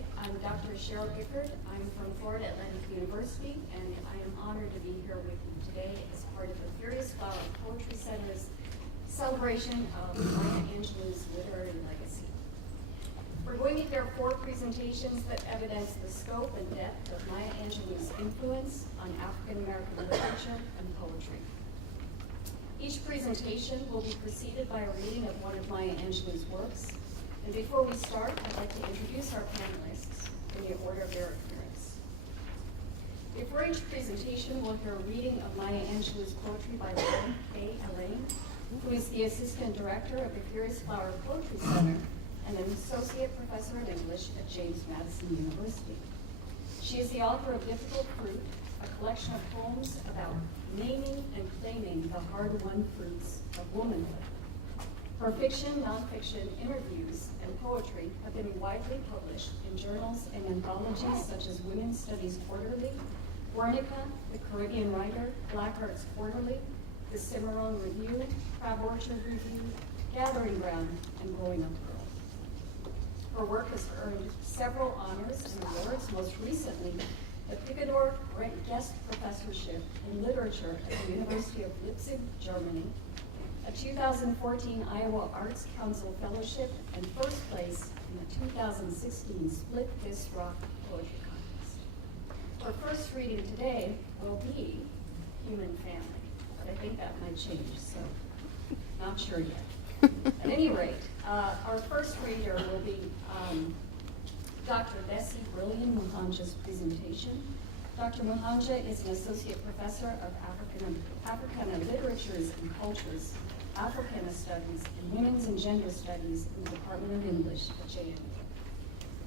today. I'm Dr. Cheryl Gifford. I'm from Florida Atlantic University, and I am honored to be here with you today as part of the Furious Flower Poetry Center's celebration of Maya Angelou's literary legacy. We're going to hear 4 presentations that evidence the scope and depth of Maya Angelou's influence on African American literature and poetry. Each presentation will be preceded by a reading of one of Maya Angelou's works. And before we start, I'd like to introduce our panelists in the order of their appearance. Before each presentation, we'll hear a reading of Maya Angelou's poetry by Lauren A. Elaine, who is the Assistant Director of the Furious Flower Poetry Center and an Associate Professor of English at James Madison University. She is the author of Difficult Fruit, a collection of poems about naming and claiming the hard-won fruits of womanhood. Her fiction, nonfiction, interviews, and poetry have been widely published in journals and anthologies such as Women's Studies Quarterly, Guernica, The Caribbean Writer, Black Arts Quarterly, The Cimarron Review, Crab Orchard Review, Gathering Ground, and Growing Up Girl. Her work has earned several honors and awards, most recently the Picador Guest Professorship in Literature at the University of Leipzig, Germany, a 2014 Iowa Arts Council Fellowship, and first place in the 2016 Split This Rock Poetry Contest. Our first reading today will be Human Family, but I think that might change, so not sure yet. At any rate, our first reader will be Dr. Bessie Brillian Muhanja's presentation. Dr. Muhanja is an Associate Professor of Africana Literatures and Cultures, Africana Studies, and Women's and Gender Studies in the Department of English at JMU.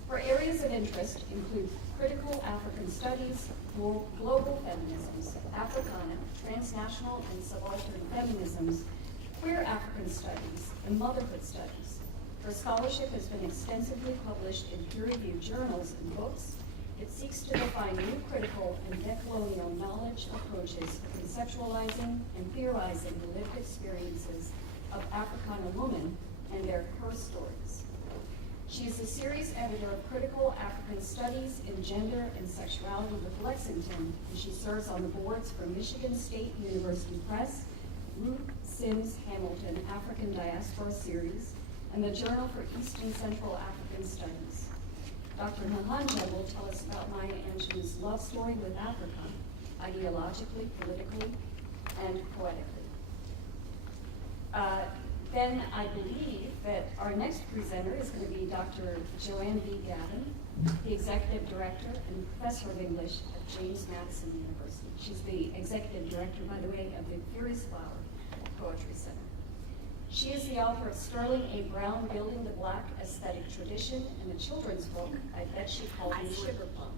Her areas of interest include critical African studies, global feminisms, Africana, transnational and subaltern feminisms, queer African studies, and motherhood studies. Her scholarship has been extensively published in peer-reviewed journals and books. It seeks to define new critical and decolonial knowledge approaches for conceptualizing and theorizing the lived experiences of Africana women and her stories. She is the series editor of Critical African Studies in Gender and Sexuality with Lexington, and she serves on the boards for Michigan State University Press, Ruth Sims Hamilton African Diaspora Series, and the Journal for East and Central African Studies. Dr. Muhanja will tell us about Maya Angelou's love story with Africa, ideologically, politically, and poetically. Then I believe that our next presenter is going to be Dr. Joanne B. Gavin, the Executive Director and Professor of English at James Madison University. She's the Executive Director, by the way, of the Furious Flower Poetry Center. She is the author of Sterling A. Brown, Building the Black Aesthetic Tradition, and the children's book, I Bet She Called Me Sugar Plum.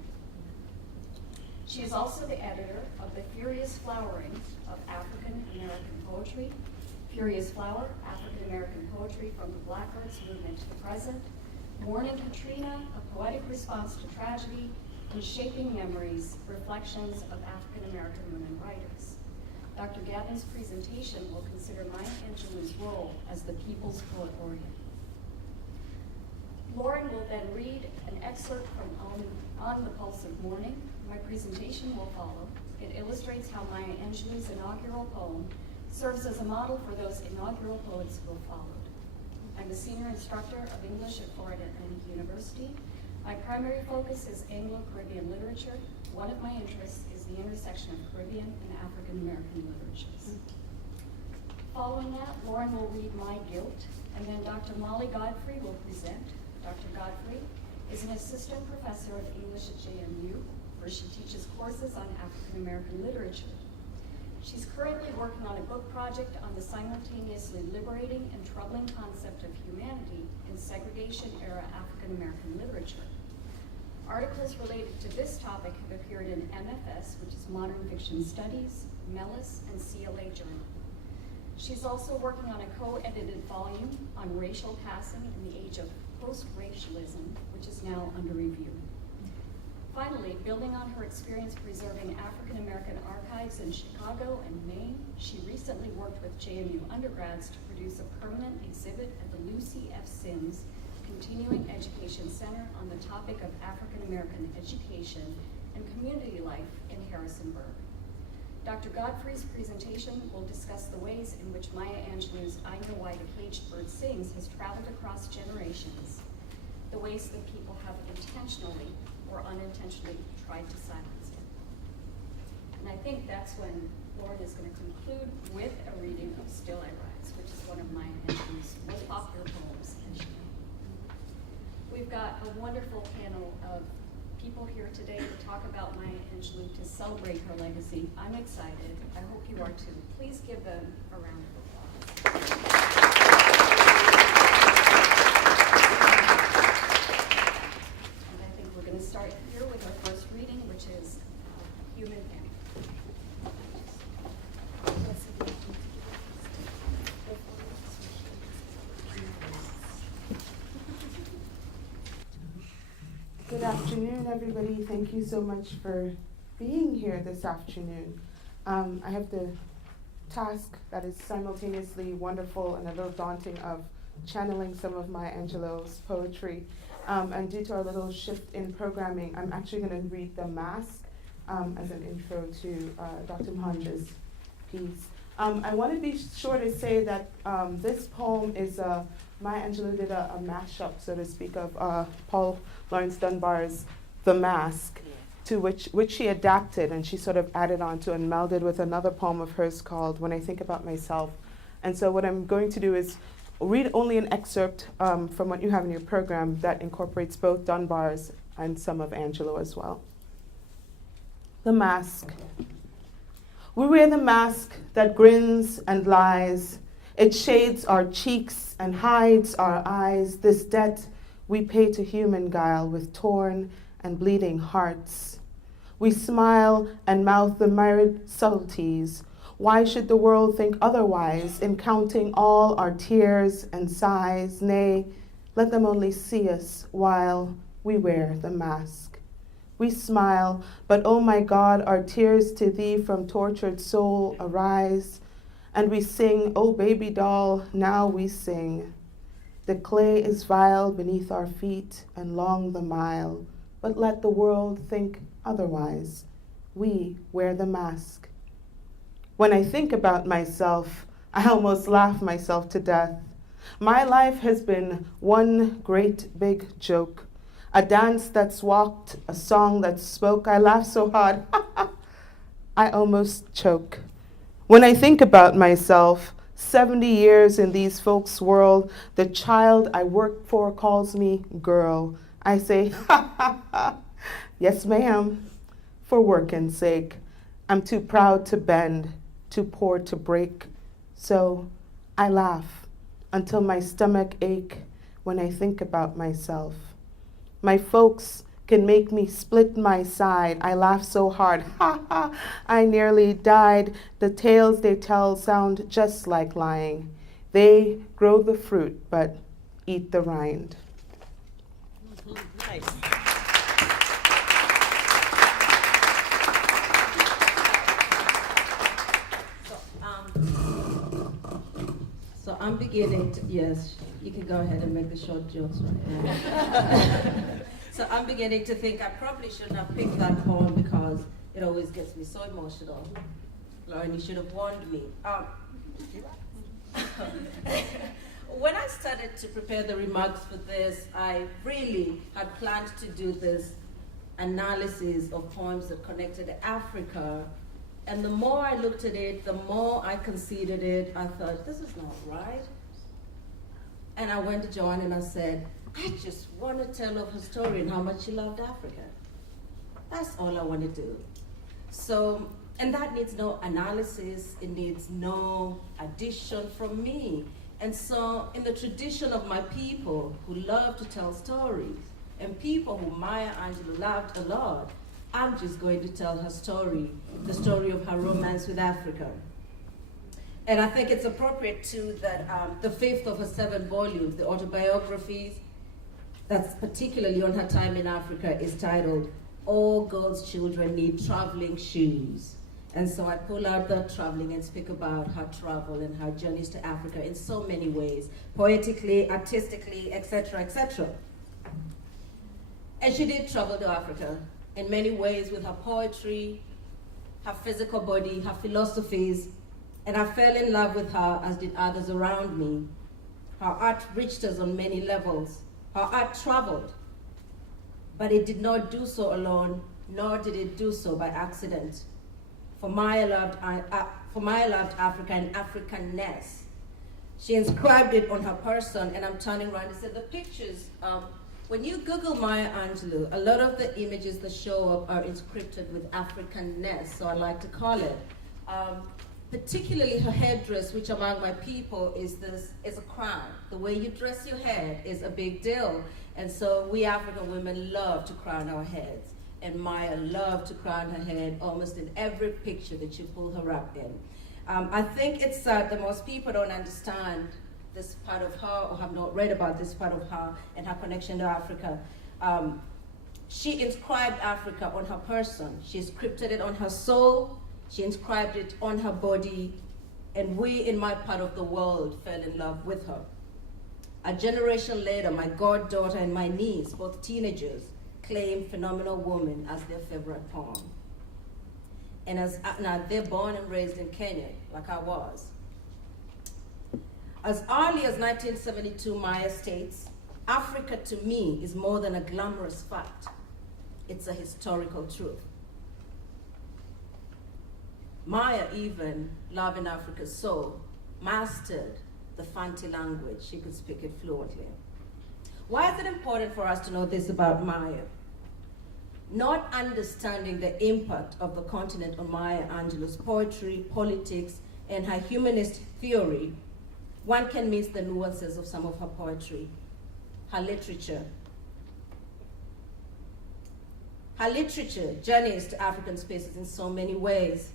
She is also the editor of The Furious Flowering of African American Poetry, Furious Flower, African American Poetry from the Black Arts Movement to the Present, Mourning Katrina, a poetic response to tragedy, and Shaping Memories, Reflections of African American Women Writers. Dr. Gavin's presentation will consider Maya Angelou's role as the People's Poet Laureate. Lauren will then read an excerpt from On the Pulse of Mourning. My presentation will follow. It illustrates how Maya Angelou's inaugural poem serves as a model for those inaugural poets who have followed. I'm the Senior Instructor of English at Florida Atlantic University. My primary focus is Anglo-Caribbean literature. One of my interests is the intersection of Caribbean and African American literatures. Following that, Lauren will read My Guilt, and then Dr. Molly Godfrey will present. Dr. Godfrey is an assistant professor of English at JMU, where she teaches courses on African American literature. She's currently working on a book project on the simultaneously liberating and troubling concept of humanity in segregation-era African American literature. Articles related to this topic have appeared in MFS, which is Modern Fiction Studies, Mellis, and CLA Journal. She's also working on a co-edited volume on racial passing in the age of post-racialism, which is now under review. Finally, building on her experience preserving African American archives in Chicago and Maine, she recently worked with JMU undergrads to produce a permanent exhibit at the Lucy F. Sims Continuing Education Center on the topic of African American education and community life in Harrisonburg. Dr. Godfrey's presentation will discuss the ways in which Maya Angelou's I Know Why the Caged Bird Sings has traveled across generations, the ways that people have intentionally or unintentionally tried to silence it. And I think that's when Lauren is going to conclude with a reading of Still I Rise, which is one of Maya Angelou's most popular poems, as you know. We've got a wonderful panel of people here today to talk about Maya Angelou, to celebrate her legacy. I'm excited. I hope you are too. Please give them a round of applause. And I think we're going to start here with our first reading, which is Human Panic. Good afternoon, everybody. Thank you so much for being here this afternoon. I have the task that is simultaneously wonderful and a little daunting of channeling some of Maya Angelou's poetry. And due to our little shift in programming, I'm actually going to read The Mask as an intro to Dr. Mhanja's piece. I want to be sure to say that this poem is Maya Angelou did a mashup, so to speak, of Paul Laurence Dunbar's The Mask, to which she adapted, and she sort of added on to and melded with another poem of hers called When I Think About Myself. And so what I'm going to do is read only an excerpt from what you have in your program that incorporates both Dunbar's and some of Angelou as well. The Mask. We wear the mask that grins and lies. It shades our cheeks and hides our eyes, this debt we pay to human guile with torn and bleeding hearts. We smile and mouth the myriad subtleties. Why should the world think otherwise in counting all our tears and sighs? Nay, let them only see us while we wear the mask. We smile, but oh my God, our tears to thee from tortured soul arise. And we sing, oh baby doll, now we sing. The clay is vile beneath our feet and long the mile, but let the world think otherwise. We wear the mask. When I think about myself, I almost laugh myself to death. My life has been one great big joke, a dance that's walked, a song that spoke. I laugh so hard, I almost choke. When I think about myself, 70 years in these folks' world, the child I work for calls me girl. I say, ha ha ha, yes ma'am, for working's sake. I'm too proud to bend, too poor to break. So I laugh until my stomach ache when I think about myself. My folks can make me split my side. I laugh so hard, ha ha, I nearly died. The tales they tell sound just like lying. They grow the fruit, but eat the rind. Nice. So I'm beginning to, yes, you can go ahead and make the short jokes right now. So I'm beginning to think I probably shouldn't have picked that poem because it always gets me so emotional. Lauren, you should have warned me. When I started to prepare the remarks for this, I really had planned to do this analysis of poems that connected Africa. And the more I looked at it, the more I considered it, I thought, this is not right. And I went to Joanne and I said, I just want to tell of her story and how much she loved Africa. That's all I want to do. So, and that needs no analysis, it needs no addition from me. And so, in the tradition of my people who love to tell stories, and people who Maya Angelou loved a lot, I'm just going to tell her story, the story of her romance with Africa. And I think it's appropriate too that the fifth of her 7 volumes, the autobiographies, that's particularly on her time in Africa, is titled All Girls' Children Need Traveling Shoes. And so I pull out the traveling and speak about her travel and her journeys to Africa in so many ways, poetically, artistically, etc., etc. And she did travel to Africa in many ways with her poetry, her physical body, her philosophies, and I fell in love with her, as did others around me. Her art reached us on many levels. Her art traveled, but it did not do so alone, nor did it do so by accident. For Maya loved Africa and Africanness. She inscribed it on her person, and I'm turning around and said the pictures, when you Google Maya Angelou, a lot of the images that show up are inscripted with Africanness, so I like to call it. Particularly her headdress, which among my people is a crown. The way you dress your head is a big deal. And so we African women love to crown our heads. And Maya loved to crown her head almost in every picture that you pull her up in. I think it's sad that most people don't understand this part of her or have not read about this part of her and her connection to Africa. She inscribed Africa on her person. She scripted it on her soul. She inscribed it on her body. And we in my part of the world fell in love with her. A generation later, my goddaughter and my niece, both teenagers, claim Phenomenal Woman as their favorite poem. And now they're born and raised in Kenya, like I was. As early as 1972, Maya states, Africa to me is more than a glamorous fact. It's a historical truth. Maya, even loving Africa so, mastered the Fanti language. She could speak it fluently. Why is it important for us to know this about Maya? Not understanding the impact of the continent on Maya Angelou's poetry, politics, and her humanist theory, one can miss the nuances of some of her poetry, her literature. Her literature journeys to African spaces in so many ways.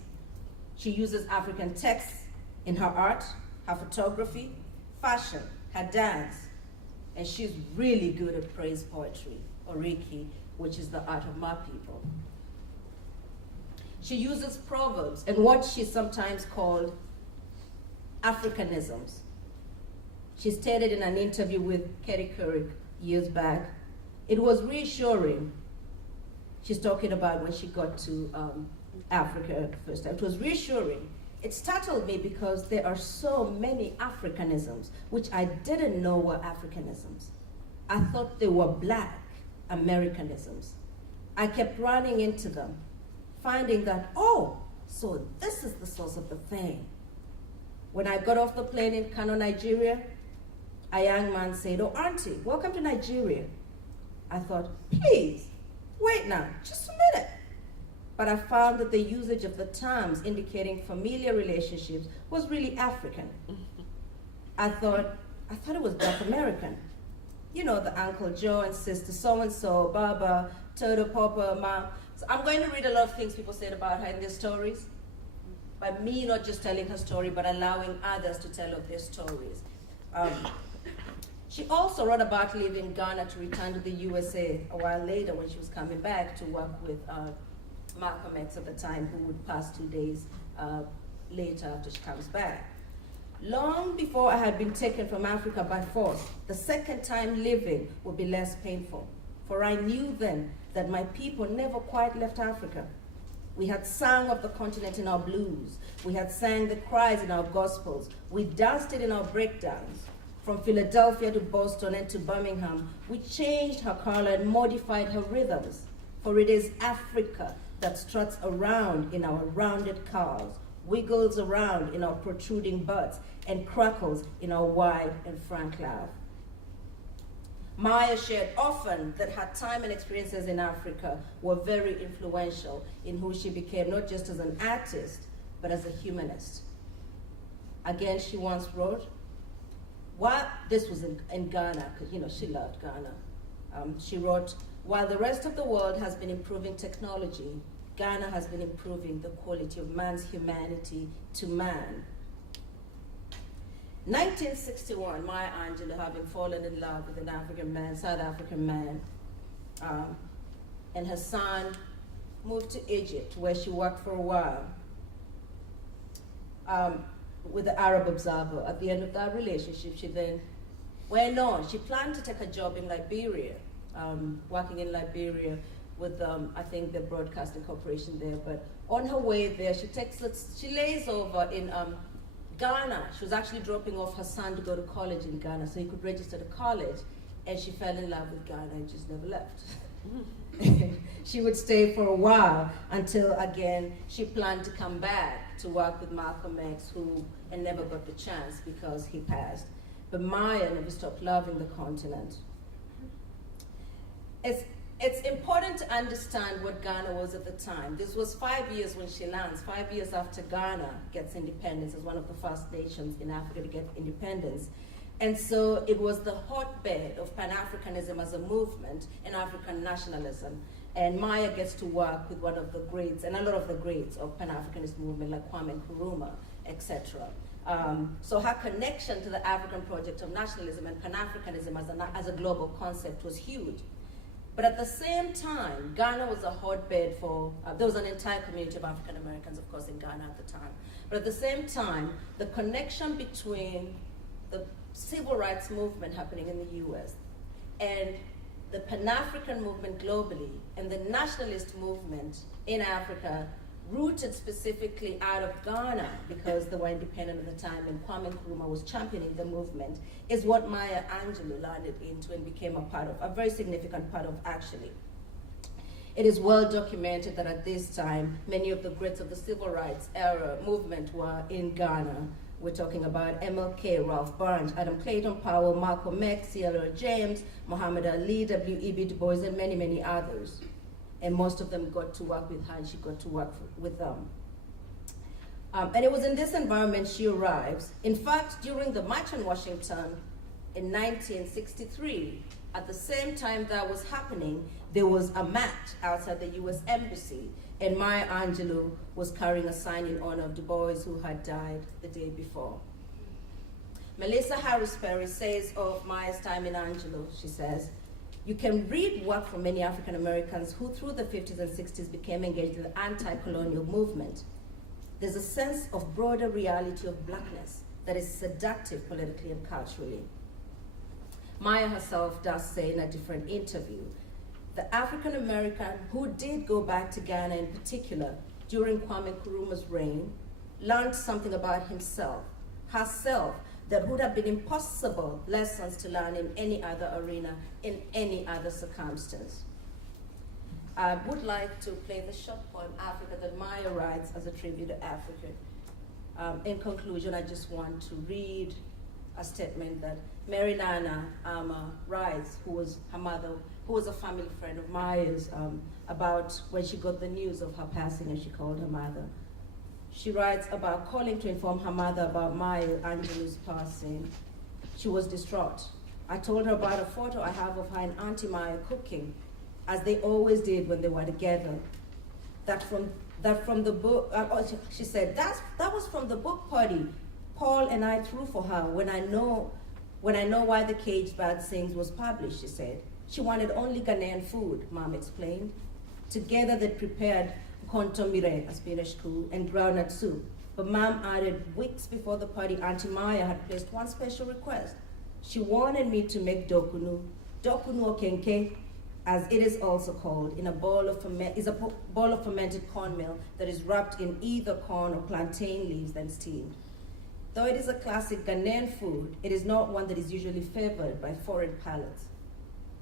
She uses African texts in her art, her photography, fashion, her dance, and she's really good at praise poetry, Oriki, which is the art of my people. She uses proverbs and what she sometimes called Africanisms. She stated in an interview with Couric years back, it was reassuring. She's talking about when she got to Africa the first time. It was reassuring. It startled me because there are so many Africanisms, which I didn't know were Africanisms. I thought they were Black Americanisms. I kept running into them, finding that, oh, so this is the source of the thing. When I got off the plane in Kano, Nigeria, a young man said, oh, auntie, welcome to Nigeria. I thought, please, wait now, just a minute. But I found that the usage of the terms indicating familiar relationships was really African. I thought it was Black American. You know, the Uncle Joe and Sister so-and-so, Baba, Toto, Papa, Mom. So I'm going to read a lot of things people said about her in their stories, by me not just telling her story, but allowing others to tell of their stories. She also wrote about leaving Ghana to return to the USA a while later when she was coming back to work with Malcolm X at the time, who would pass 2 days later after she comes back. Long before I had been taken from Africa by force, the second time living would be less painful, for I knew then that my people never quite left Africa. We had sung of the continent in our blues. We had sang the cries in our gospels. We danced it in our breakdowns. From Philadelphia to Boston and to Birmingham, we changed her color and modified her rhythms, for it is Africa that struts around in our rounded cars, wiggles around in our protruding butts, and crackles in our wide and frank laugh. Maya shared often that her time and experiences in Africa were very influential in who she became, not just as an artist, but as a humanist. Again, she once wrote, this was in Ghana, because she loved Ghana. She wrote, while the rest of the world has been improving technology, Ghana has been improving the quality of man's humanity to man. 1961, Maya Angelou, having fallen in love with an African man, South African man, and her son moved to Egypt, where she worked for a while. with the Arab Observer. At the end of that relationship, she then went on. She planned to take a job in Liberia, working in Liberia with, I think, the broadcasting corporation there. But on her way there, she lays over in Ghana. She was actually dropping off her son to go to college in Ghana, so he could register to college. And she fell in love with Ghana and just never left. She would stay for a while until, again, she planned to come back to work with Malcolm X, and never got the chance because he passed. But Maya never stopped loving the continent. It's important to understand what Ghana was at the time. This was 5 years when she lands, 5 years after Ghana gets independence as one of the first nations in Africa to get independence. And so it was the hotbed of Pan-Africanism as a movement and African nationalism. And Maya gets to work with one of the greats, and a lot of the greats of Pan-Africanist movement like Kwame Nkrumah, etc. So her connection to the African project of nationalism and Pan-Africanism as a global concept was huge. But at the same time, Ghana was a hotbed for, there was an entire community of African Americans, of course, in Ghana at the time. But at the same time, the connection between the civil rights movement happening in the US and the Pan-African movement globally and the nationalist movement in Africa, rooted specifically out of Ghana because they were independent at the time and Kwame Nkrumah was championing the movement, is what Maya Angelou landed into and became a very significant part of, actually. It is well documented that at this time, many of the greats of the civil rights era movement were in Ghana. We're talking about MLK, Ralph Burns, Adam Clayton Powell, Malcolm X, C.L.R. James, Muhammad Ali, W.E.B. Du Bois, and many, many others. And most of them got to work with her, and she got to work with them. And it was in this environment she arrives. In fact, during the March on Washington in 1963, at the same time that was happening, there was a match outside the US Embassy, and Maya Angelou was carrying a sign in honor of Du Bois, who had died the day before. Melissa Harris Perry says of Maya's time in Angelou, she says, "You can read work from many African Americans who through the 50s and 60s became engaged in the anti-colonial movement. There's a sense of broader reality of blackness that is seductive politically and culturally." Maya herself does say in a different interview, the African American who did go back to Ghana in particular during Kwame Nkrumah's reign learned something about himself, herself, that would have been impossible lessons to learn in any other arena, in any other circumstance. I would like to play the short poem, Africa, that Maya writes as a tribute to Africa. In conclusion, I just want to read a statement that Mary Nana writes, who was her mother, who was a family friend of Maya's, about when she got the news of her passing, as she called her mother. She writes about calling to inform her mother about Maya Angelou's passing. She was distraught. I told her about a photo I have of her and Auntie Maya cooking, as they always did when they were together. That from the book, she said, that was from the book party Paul and I threw for her when I know why the Caged Bird Sings was published, she said. She wanted only Ghanaian food, Mom explained. Together they prepared kontomire, a Spanish coup, and groundnut soup. But Mom added, weeks before the party, Auntie Maya had placed one special request. She wanted me to make dokunu okenke, as it is also called, in a bowl of fermented cornmeal that is wrapped in either corn or plantain leaves then steamed. Though it is a classic Ghanaian food, it is not one that is usually favored by foreign palates.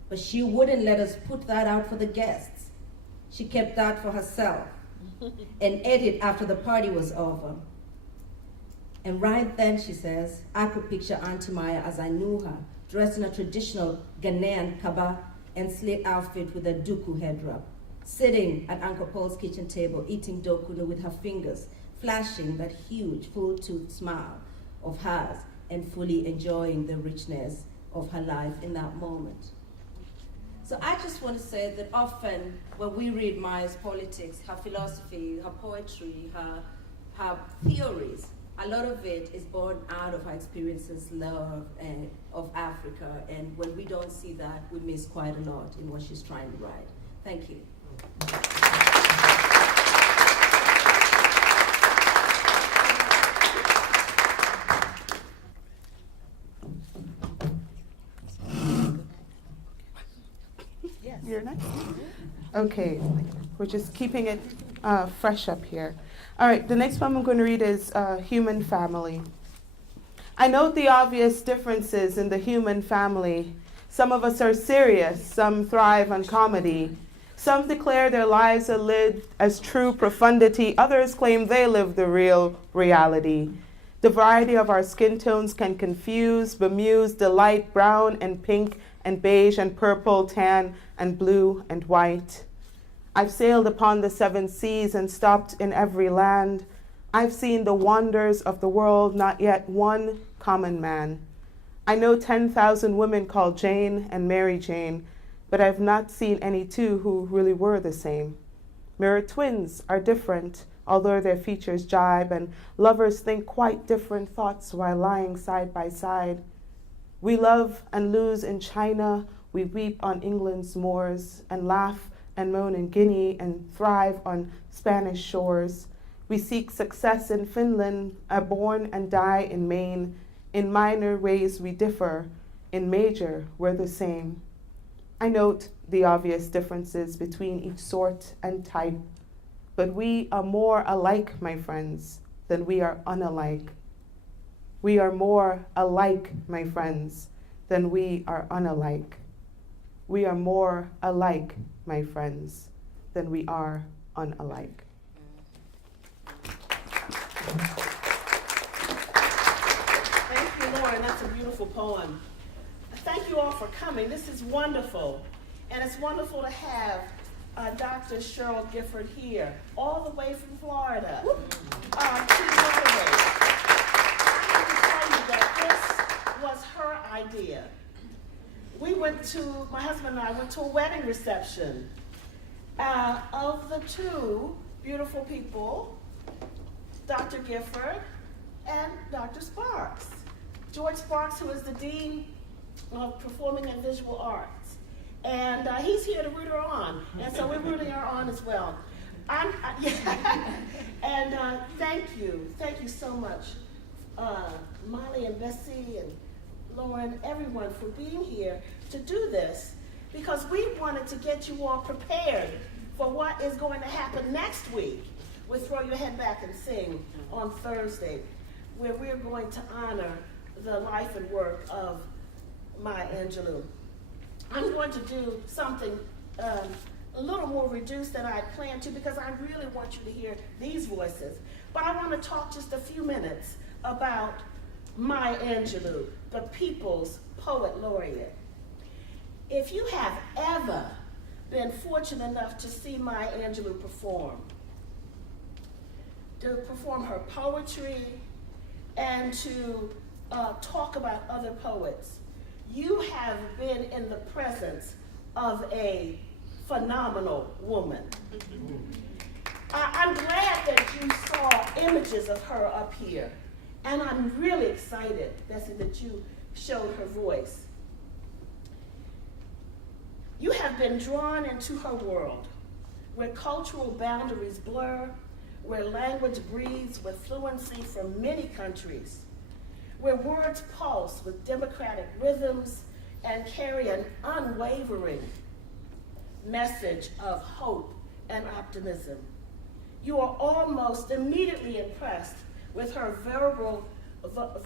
But she wouldn't let us put that out for the guests. She kept that for herself and ate it after the party was over. And right then, she says, I could picture Auntie Maya as I knew her, dressed in a traditional Ghanaian kaba and slit outfit with a duku head wrap, sitting at Uncle Paul's kitchen table, eating dokunu with her fingers, flashing that huge, full-toothed smile of hers and fully enjoying the richness of her life in that moment. So I just want to say that often when we read Maya's politics, her philosophy, her poetry, her theories, a lot of it is born out of her experiences, love of Africa, and when we don't see that, we miss quite a lot in what she's trying to write. Thank you. Okay, we're just keeping it fresh up here. All right, the next one I'm going to read is Human Family. I note the obvious differences in the human family. Some of us are serious, some thrive on comedy. Some declare their lives are lived as true profundity, others claim they live the real reality. The variety of our skin tones can confuse, bemuse, delight, brown and pink and beige and purple, tan and blue and white. I've sailed upon the 7 seas and stopped in every land. I've seen the wonders of the world, not yet one common man. I know 10,000 women called Jane and Mary Jane, but I've not seen any two who really were the same. Mirror twins are different, although their features jibe, and lovers think quite different thoughts while lying side by side. We love and lose in China, we weep on England's moors, and laugh and moan in Guinea, and thrive on Spanish shores. We seek success in Finland, are born and die in Maine. In minor ways we differ, in major we're the same. I note the obvious differences between each sort and type, but we are more alike, my friends, than we are unalike. We are more alike, my friends, than we are unalike. We are more alike, my friends, than we are unalike. Thank you, Lauren. That's a beautiful poem. Thank you all for coming. This is wonderful. And it's wonderful to have Dr. Cheryl Gifford here, all the way from Florida, to moderate. I have to tell you that this was her idea. My husband and I went to a wedding reception of the two beautiful people, Dr. Gifford and Dr. Sparks. George Sparks, who is the Dean of Performing and Visual Arts. And he's here to root her on. And so we're rooting her on as well. And thank you so much, Molly and Bessie and Lauren, everyone, for being here to do this, because we wanted to get you all prepared for what is going to happen next week with Throw Your Head Back and Sing on Thursday, where we're going to honor the life and work of Maya Angelou. I'm going to do something a little more reduced than I had planned to, because I really want you to hear these voices. But I want to talk just a few minutes about Maya Angelou, the People's Poet Laureate. If you have ever been fortunate enough to see Maya Angelou perform her poetry and to talk about other poets, you have been in the presence of a phenomenal woman. I'm glad that you saw images of her up here. And I'm really excited, Bessie, that you showed her voice. You have been drawn into her world, where cultural boundaries blur, where language breathes with fluency from many countries, where words pulse with democratic rhythms and carry an unwavering message of hope and optimism. You are almost immediately impressed with her verbal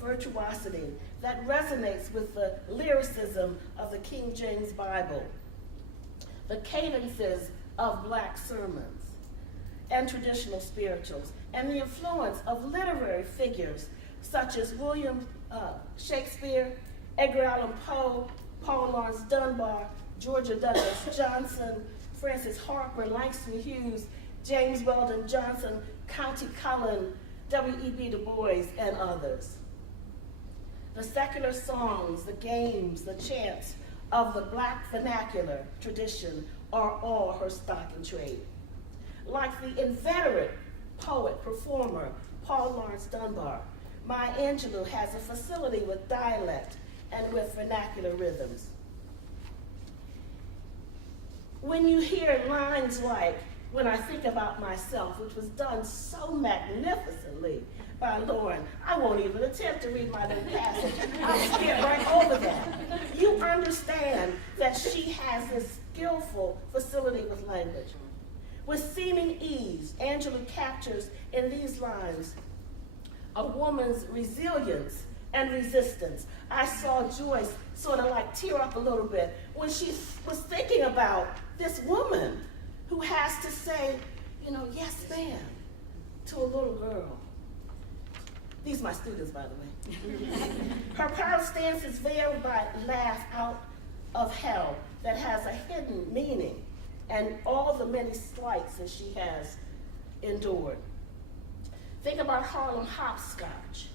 virtuosity that resonates with the lyricism of the King James Bible, the cadences of Black sermons and traditional spirituals, and the influence of literary figures such as William Shakespeare, Edgar Allan Poe, Paul Laurence Dunbar, Georgia Douglas Johnson, Francis Harper, Langston Hughes, James Weldon Johnson, Countee Cullen, W.E.B. Du Bois, and others. The secular songs, the games, the chants of the Black vernacular tradition are all her stock in trade. Like the inveterate poet, performer, Paul Laurence Dunbar, Maya Angelou has a facility with dialect and with vernacular rhythms. When you hear lines like, "When I Think About Myself," which was done so magnificently by Lauren. I won't even attempt to read my little passage. I'll skip right over that. You understand that she has this skillful facility with language. With seeming ease, Angelou captures in these lines a woman's resilience and resistance. I saw Joyce sort of like tear up a little bit when she was thinking about this woman who has to say, yes, ma'am, to a little girl. These are my students, by the way. Her proud stance is veiled by laugh out of hell that has a hidden meaning and all the many slights that she has endured. Think about Harlem hopscotch.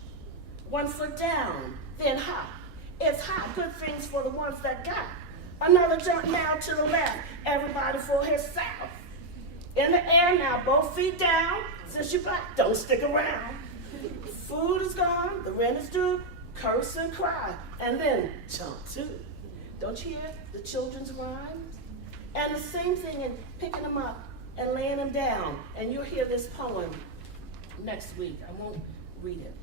1 foot down, then hop. It's hot, good things for the ones that got. Another jump now to the left, everybody for his south. In the air now, both feet down. Since you black, don't stick around. Food is gone, the rent is due, curse and cry, and then jump too. Don't you hear the children's rhymes? And the same thing in picking them up and laying them down. And you'll hear this poem next week. I won't read it.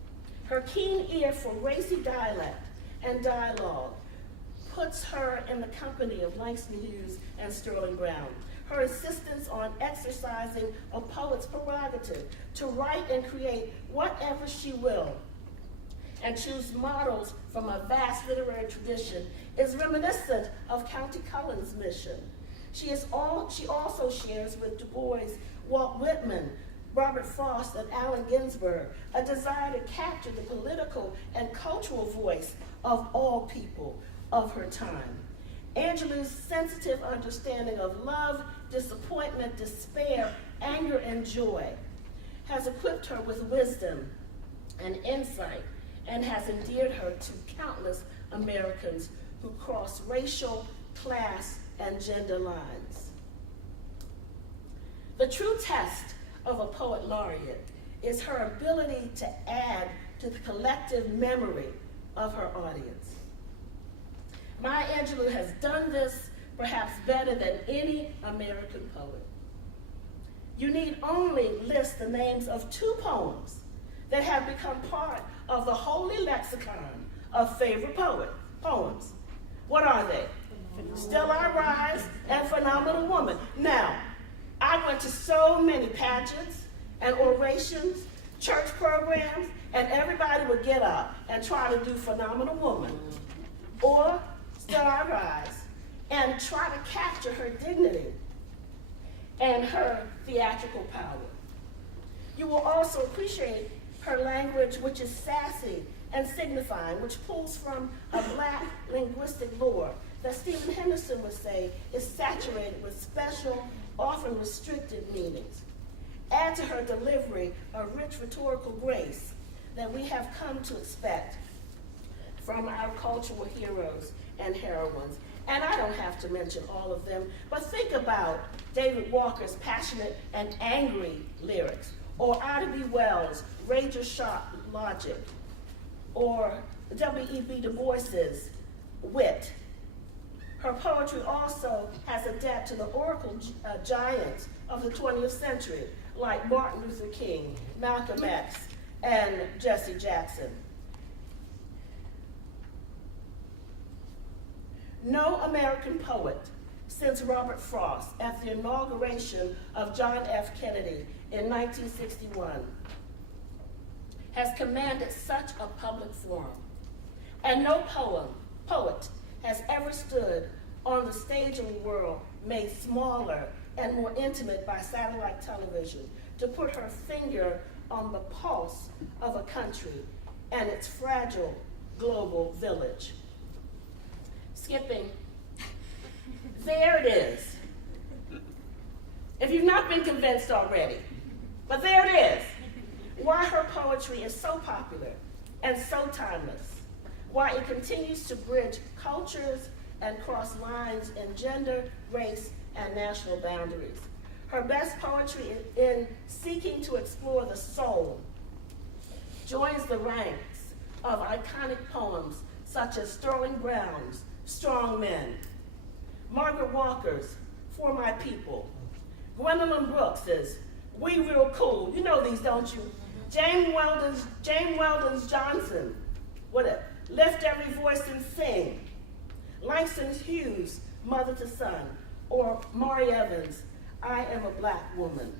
Her keen ear for racy dialect and dialogue puts her in the company of Langston Hughes and Sterling Brown. Her insistence on exercising a poet's prerogative to write and create whatever she will and choose models from a vast literary tradition is reminiscent of County Cullen's mission. She also shares with Du Bois, Walt Whitman, Robert Frost, and Allen Ginsberg a desire to capture the political and cultural voice of all people of her time. Angelou's sensitive understanding of love, disappointment, despair, anger, and joy has equipped her with wisdom and insight and has endeared her to countless Americans who cross racial, class, and gender lines. The true test of a poet laureate is her ability to add to the collective memory of her audience. Maya Angelou has done this perhaps better than any American poet. You need only list the names of 2 poems that have become part of the holy lexicon of favorite poems. What are they? Still I Rise and Phenomenal Woman. Now, I went to so many pageants and orations, church programs, and everybody would get up and try to do Phenomenal Woman or Still I Rise and try to capture her dignity and her theatrical power. You will also appreciate her language, which is sassy and signifying, which pulls from a Black linguistic lore that Stephen Henderson would say is saturated with special, often restricted meanings. Add to her delivery a rich rhetorical grace that we have come to expect from our cultural heroes and heroines. And I don't have to mention all of them, but think about David Walker's passionate and angry lyrics, or Ida B. Wells' razor-sharp logic, or W.E.B. Du Bois's wit. Her poetry also has adapted to the oracle giants of the 20th century, like Martin Luther King, Malcolm X, and Jesse Jackson. No American poet since Robert Frost at the inauguration of John F. Kennedy in 1961 has commanded such a public forum. And no poet has ever stood on the stage of the world made smaller and more intimate by satellite television to put her finger on the pulse of a country and its fragile global village. Skipping, there it is. If you've not been convinced already, but there it is. Why her poetry is so popular and so timeless. Why it continues to bridge cultures and cross lines in gender, race, and national boundaries. Her best poetry in seeking to explore the soul joins the ranks of iconic poems such as Sterling Brown's Strong Men, Margaret Walker's For My People, Gwendolyn Brooks's We Real Cool, you know these, don't you? James Weldon Johnson, Lift Every Voice and Sing. Langston Hughes, Mother to Son. Or Maury Evans, I Am a Black Woman.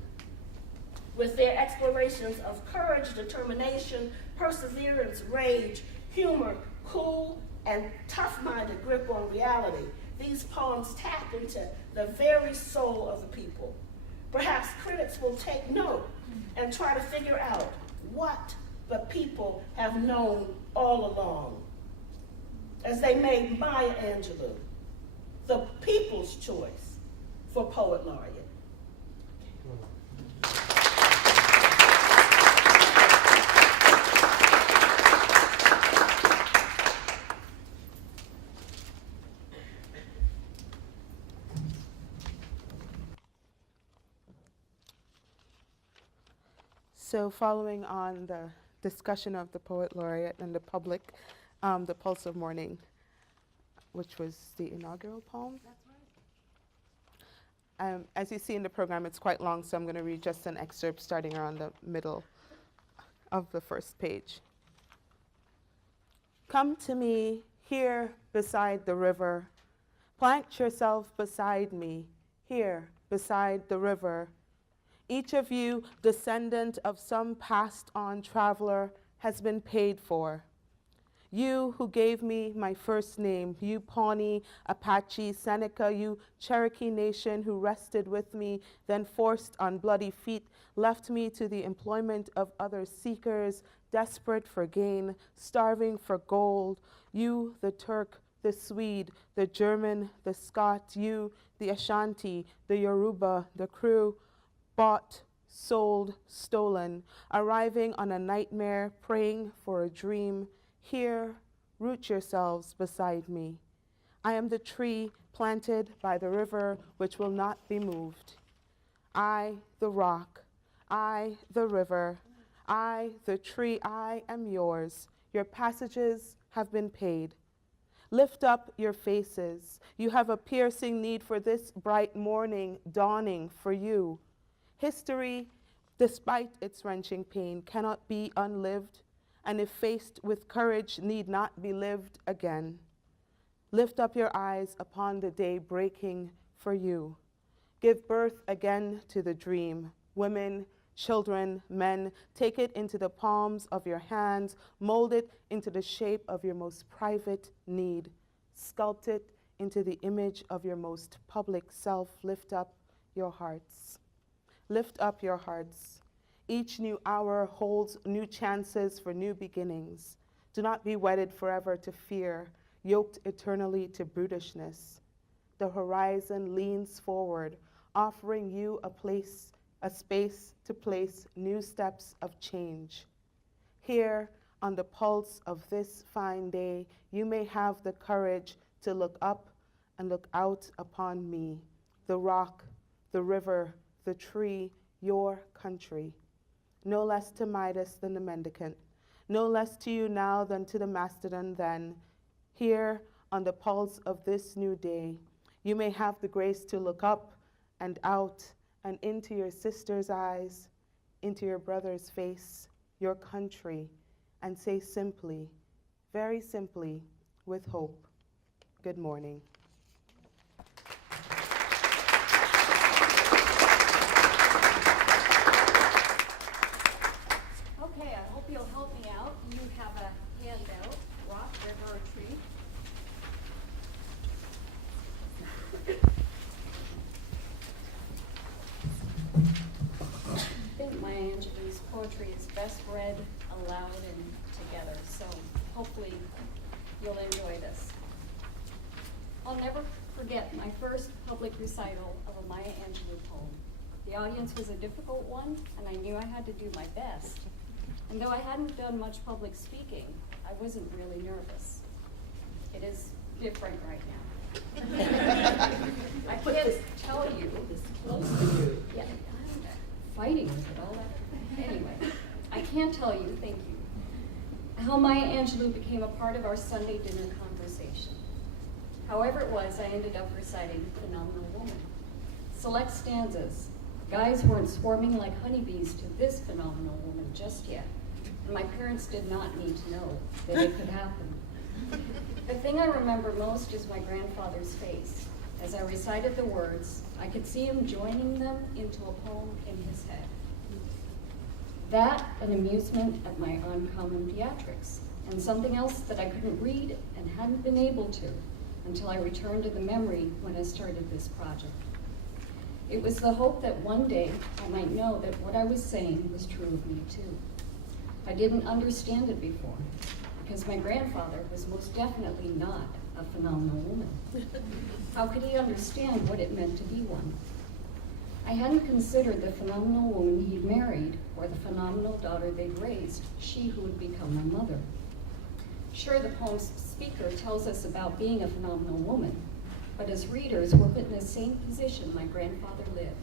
With their explorations of courage, determination, perseverance, rage, humor, cool, and tough-minded grip on reality, these poems tap into the very soul of the people. Perhaps critics will take note and try to figure out what the people have known all along, as they made Maya Angelou the people's choice for Poet Laureate. So following on the discussion of the Poet Laureate and the public, the Pulse of Morning, which was the inaugural poem. That's right. As you see in the program, it's quite long, so I'm going to read just an excerpt starting around the middle of the first page. Come to me here beside the river. Plant yourself beside me here beside the river. Each of you, descendant of some passed on traveler, has been paid for. You who gave me my first name, you Pawnee, Apache, Seneca, you Cherokee nation who rested with me, then forced on bloody feet, left me to the employment of other seekers, desperate for gain, starving for gold. You, the Turk, the Swede, the German, the Scot, you, the Ashanti, the Yoruba, the Crew, bought, sold, stolen, arriving on a nightmare, praying for a dream. Here, root yourselves beside me. I am the tree planted by the river which will not be moved. I, the rock, I, the river, I, the tree, I am yours. Your passages have been paid. Lift up your faces. You have a piercing need for this bright morning dawning for you. History, despite its wrenching pain, cannot be unlived, and if faced with courage, need not be lived again. Lift up your eyes upon the day breaking for you. Give birth again to the dream. Women, children, men, take it into the palms of your hands, mold it into the shape of your most private need. Sculpt it into the image of your most public self. Lift up your hearts. Lift up your hearts. Each new hour holds new chances for new beginnings. Do not be wedded forever to fear, yoked eternally to brutishness. The horizon leans forward, offering you a space to place new steps of change. Here, on the pulse of this fine day, you may have the courage to look up and look out upon me, the rock, the river, the tree, your country. No less to Midas than the mendicant, no less to you now than to the mastodon then. Here, on the pulse of this new day, you may have the grace to look up and out and into your sister's eyes, into your brother's face, your country, and say simply, very simply, with hope, good morning. Okay, I hope you'll help me out. You have a handout, rock, river, or tree. I think Maya Angelou's poetry is best read aloud and together, so hopefully you'll enjoy this. I'll never forget my first public recital of a Maya Angelou poem. The audience was a difficult one, and I knew I had to do my best. And though I hadn't done much public speaking, I wasn't really nervous. It is different right now. I can't tell you. It's close to you. Yeah, I'm fighting with it all that. Anyway, I can't tell you, thank you, how Maya Angelou became a part of our Sunday dinner conversation. However it was, I ended up reciting Phenomenal Woman. Select stanzas, Guys weren't swarming like honeybees to this phenomenal woman just yet, and my parents did not need to know that it could happen. The thing I remember most is my grandfather's face. As I recited the words, I could see him joining them into a poem in his head. That and amusement at my uncommon theatrics, and something else that I couldn't read and hadn't been able to until I returned to the memory when I started this project. It was the hope that one day I might know that what I was saying was true of me too. I didn't understand it before, because my grandfather was most definitely not a phenomenal woman. How could he understand what it meant to be one? I hadn't considered the phenomenal woman he'd married or the phenomenal daughter they'd raised, she who would become my mother. Sure, the poem's speaker tells us about being a phenomenal woman, but as readers, we're put in the same position my grandfather lived.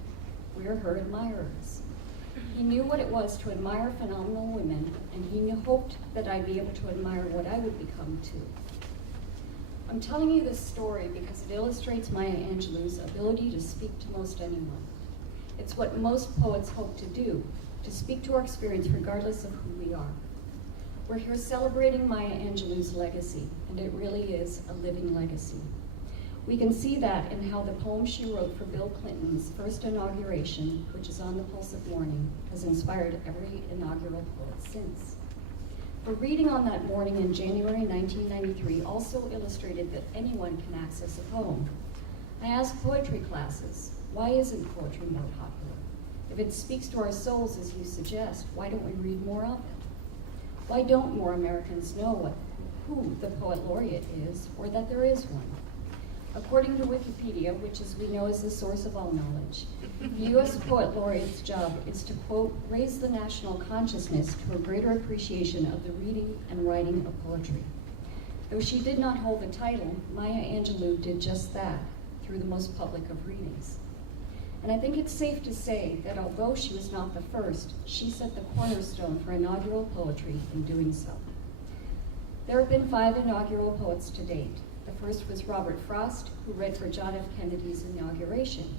We're her admirers. He knew what it was to admire phenomenal women, and he hoped that I'd be able to admire what I would become too. I'm telling you this story because it illustrates Maya Angelou's ability to speak to most anyone. It's what most poets hope to do, to speak to our experience regardless of who we are. We're here celebrating Maya Angelou's legacy, and it really is a living legacy. We can see that in how the poem she wrote for Bill Clinton's first inauguration, which is on the Pulse of Morning, has inspired every inaugural poet since. Her reading on that morning in January 1993 also illustrated that anyone can access a poem. I asked poetry classes, why isn't poetry more popular? If it speaks to our souls as you suggest, why don't we read more of it? Why don't more Americans know who the poet laureate is, or that there is one? According to Wikipedia, which as we know is the source of all knowledge, the U.S. Poet Laureate's job is to, quote, raise the national consciousness to a greater appreciation of the reading and writing of poetry. Though she did not hold the title, Maya Angelou did just that through the most public of readings. And I think it's safe to say that although she was not the first, she set the cornerstone for inaugural poetry in doing so. There have been 5 inaugural poets to date. The first was Robert Frost, who read for John F. Kennedy's inauguration.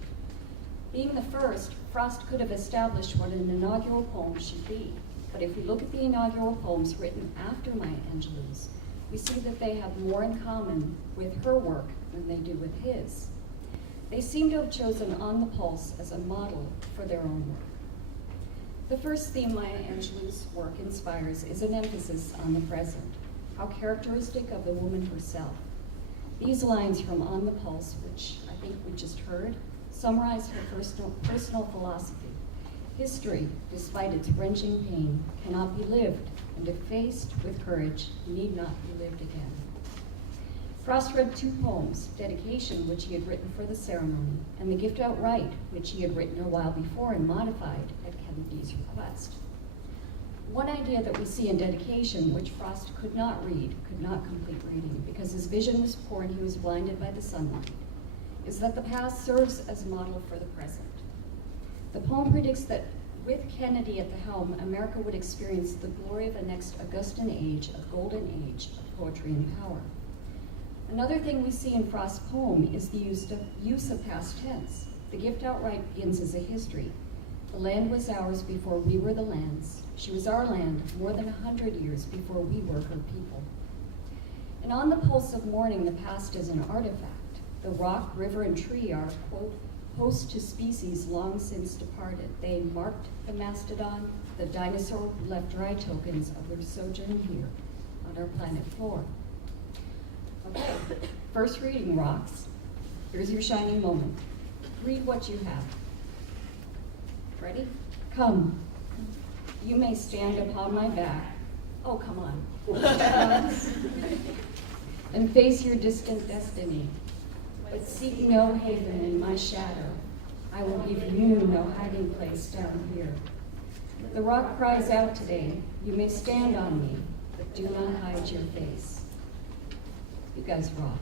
Being the first, Frost could have established what an inaugural poem should be. But if we look at the inaugural poems written after Maya Angelou's, we see that they have more in common with her work than they do with his. They seem to have chosen On the Pulse as a model for their own work. The first theme Maya Angelou's work inspires is an emphasis on the present, how characteristic of the woman herself. These lines from On the Pulse, which I think we just heard, summarize her personal philosophy. History, despite its wrenching pain, cannot be lived, and if faced with courage, need not be lived again. Frost read 2 poems, Dedication, which he had written for the ceremony, and The Gift Outright, which he had written a while before and modified at Kennedy's request. One idea that we see in Dedication, which Frost could not read, could not complete reading, because his vision was poor and he was blinded by the sunlight, is that the past serves as a model for the present. The poem predicts that with Kennedy at the helm, America would experience the glory of a next Augustan age, a golden age of poetry and power. Another thing we see in Frost's poem is the use of past tense. The Gift Outright begins as a history. The land was ours before we were the land's. She was our land more than 100 years before we were her people. And On the Pulse of Morning, the past is an artifact. The rock, river, and tree are, quote, host to species long since departed. They marked the mastodon, the dinosaur left dry tokens of their sojourn here on our planet floor. Okay, first reading, rocks. Here's your shining moment. Read what you have. Ready? Come. You may stand upon my back. Oh, come on. And face your distant destiny. But seek no haven in my shadow. I will give you no hiding place down here. The rock cries out today, you may stand on me, but do not hide your face. You guys rock.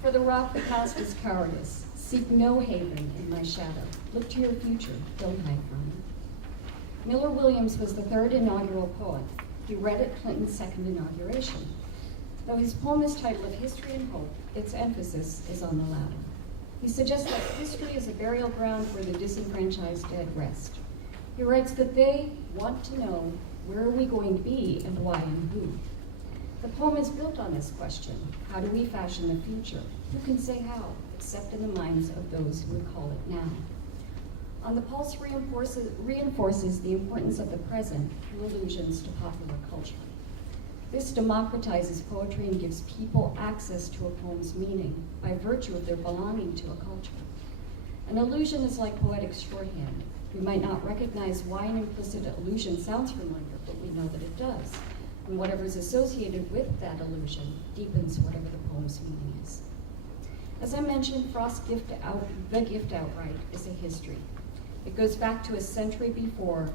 For the rock, the past is cowardice. Seek no haven in my shadow. Look to your future, don't hide from it. Miller Williams was the 3rd inaugural poet. He read at Clinton's 2nd inauguration. Though his poem is titled Of History and Hope, its emphasis is on the latter. He suggests that history is a burial ground where the disenfranchised dead rest. He writes that they want to know, where are we going to be and why and who? The poem is built on this question. How do we fashion the future? Who can say how, except in the minds of those who would call it now? On the Pulse reinforces the importance of the present through allusions to popular culture. This democratizes poetry and gives people access to a poem's meaning by virtue of their belonging to a culture. An allusion is like poetic shorthand. We might not recognize why an implicit allusion sounds familiar, but we know that it does. And whatever is associated with that allusion deepens whatever the poem's meaning is. As I mentioned, Frost's the gift outright is a history. It goes back to a century before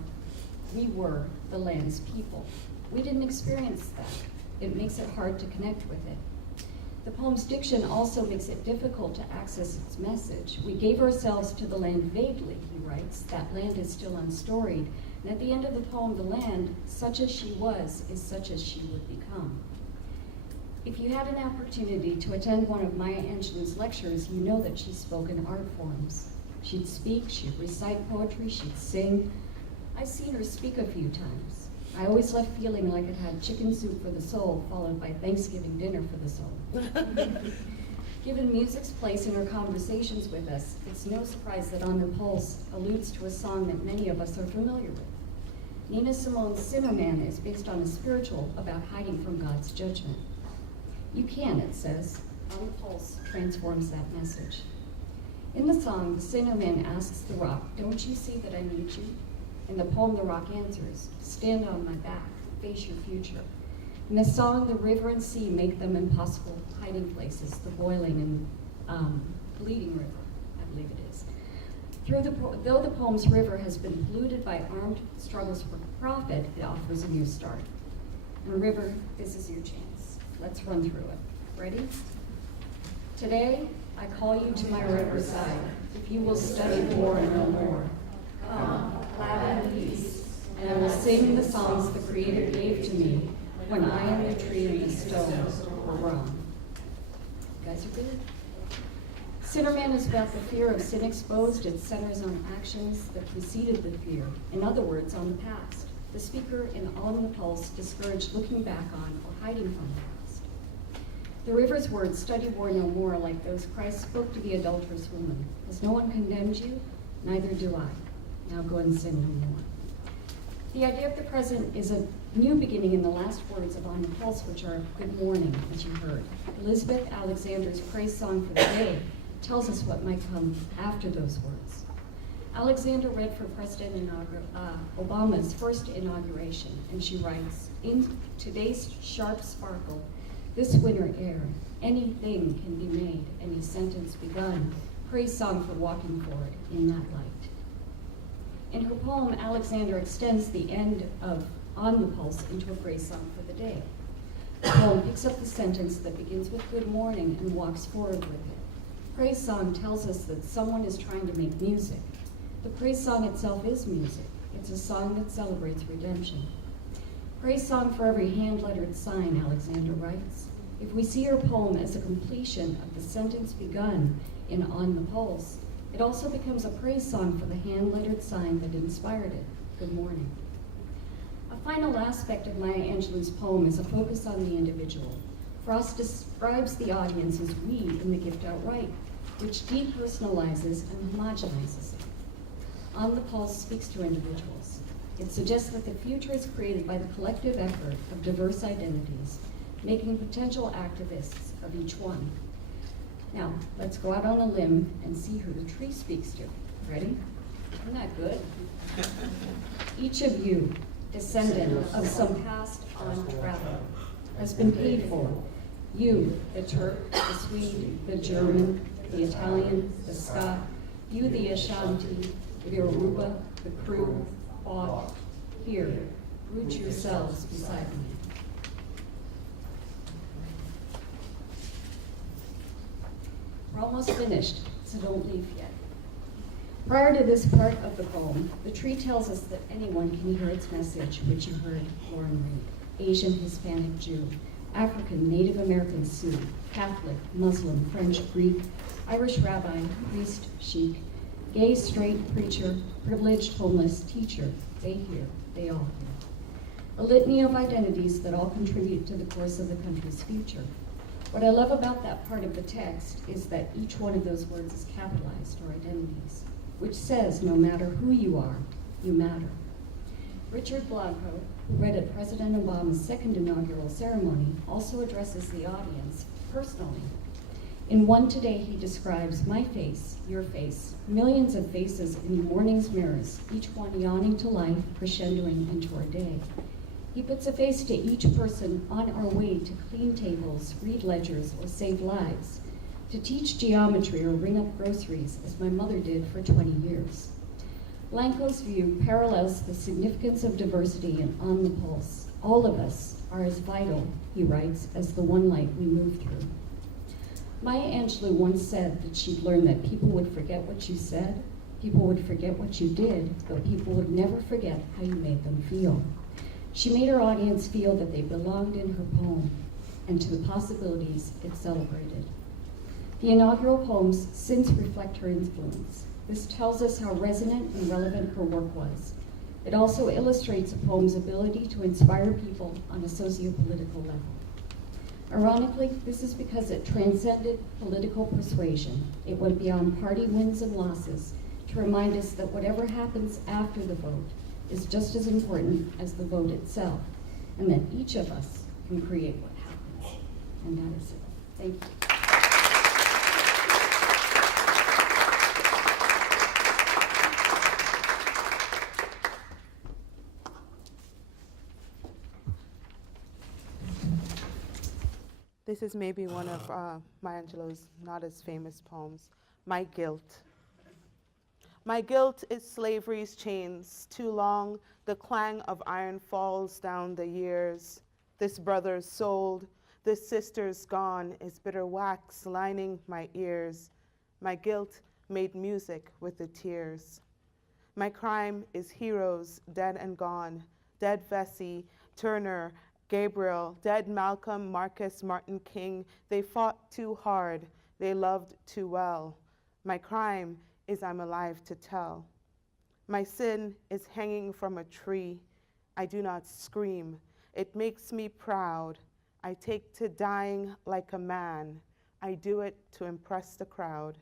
we were the land's people. We didn't experience that. It makes it hard to connect with it. The poem's diction also makes it difficult to access its message. We gave ourselves to the land vaguely, he writes. That land is still unstoried. And at the end of the poem, the land, such as she was, is such as she would become. If you had an opportunity to attend one of Maya Angelou's lectures, you know that she spoke in art forms. She'd speak, she'd recite poetry, she'd sing. I've seen her speak a few times. I always left feeling like it had chicken soup for the soul, followed by Thanksgiving dinner for the soul. Given music's place in her conversations with us, it's no surprise that On the Pulse alludes to a song that many of us are familiar with. Nina Simone's Sinner Man is based on a spiritual about hiding from God's judgment. You can, it says. On the Pulse transforms that message. In the song, the Sinner Man asks the rock, "Don't you see that I need you?" In the poem, the rock answers, "Stand on my back, face your future." In the song, the river and sea make them impossible hiding places, the boiling and bleeding river, I believe it is. Though the poem's river has been polluted by armed struggles for profit, it offers a new start. And river, this is your chance. Let's run through it. Ready? Today, I call you to my riverside. If you will study war no more. Come, glad in peace, and I will sing the songs the Creator gave to me when I and the tree and the stone were wrong. You guys are good? Sinner Man is about the fear of sin exposed. It centers on actions that preceded the fear. In other words, on the past. The speaker in On the Pulse discouraged looking back on or hiding from the past. The river's words, study war no more, like those Christ spoke to the adulterous woman. Has no one condemned you? Neither do I. Now go and sin no more. The idea of the present is a new beginning in the last words of On the Pulse, which are good morning, as you heard. Elizabeth Alexander's praise song for the day tells us what might come after those words. Alexander read for President Obama's first inauguration, and she writes, "In today's sharp sparkle, this winter air, anything can be made, any sentence begun, praise song for walking forward in that light." In her poem, Alexander extends the end of On the Pulse into a praise song for the day. The poem picks up the sentence that begins with good morning and walks forward with it. Praise song tells us that someone is trying to make music. The praise song itself is music. It's a song that celebrates redemption. Praise song for every hand-lettered sign, Alexander writes. If we see her poem as a completion of the sentence begun in On the Pulse, it also becomes a praise song for the hand-lettered sign that inspired it, good morning. A final aspect of Maya Angelou's poem is a focus on the individual. Frost describes the audience as we in the gift outright, which depersonalizes and homogenizes it. On the Pulse speaks to individuals. It suggests that the future is created by the collective effort of diverse identities, making potential activists of each one. Now, let's go out on a limb and see who the tree speaks to. Ready? Isn't that good? Each of you, descendant of some past on travel, has been paid for. You, the Turk, the Swede, the German, the Italian, the Scot, you, the Ashanti, the Yoruba, the Kru, bought here, root yourselves beside me. We're almost finished, so don't leave yet. Prior to this part of the poem, the tree tells us that anyone can hear its message, which you heard Lauren read. Asian, Hispanic, Jew, African, Native American, Sioux, Catholic, Muslim, French, Greek, Irish rabbi, priest, sheik, gay, straight, preacher, privileged, homeless, teacher, they hear, they all hear. A litany of identities that all contribute to the course of the country's future. What I love about that part of the text is that each one of those words is capitalized, or identities, which says no matter who you are, you matter. Richard Blanco, who read at President Obama's second inaugural ceremony, also addresses the audience personally. In One Today, he describes my face, your face, millions of faces in the morning's mirrors, each one yawning to life, crescendoing into our day. He puts a face to each person on our way to clean tables, read ledgers, or save lives, to teach geometry or ring up groceries, as my mother did for 20 years. Blanco's view parallels the significance of diversity and On the Pulse. All of us are as vital, he writes, as the one light we move through. Maya Angelou once said that she'd learned that people would forget what you said, people would forget what you did, but people would never forget how you made them feel. She made her audience feel that they belonged in her poem and to the possibilities it celebrated. The inaugural poems since reflect her influence. This tells us how resonant and relevant her work was. It also illustrates a poem's ability to inspire people on a socio-political level. Ironically, this is because it transcended political persuasion. It went beyond party wins and losses to remind us that whatever happens after the vote is just as important as the vote itself, and that each of us can create what happens. And that is it. Thank you. This is maybe one of Maya Angelou's not as famous poems, My Guilt. My guilt is slavery's chains, too long, the clang of iron falls down the years. This brother's sold, this sister's gone, is bitter wax lining my ears. My guilt made music with the tears. My crime is heroes dead and gone, dead Vesey, Turner, Gabriel, dead Malcolm, Marcus, Martin King. They fought too hard, they loved too well. My crime is I'm alive to tell. My sin is hanging from a tree. I do not scream. It makes me proud. I take to dying like a man. I do it to impress the crowd.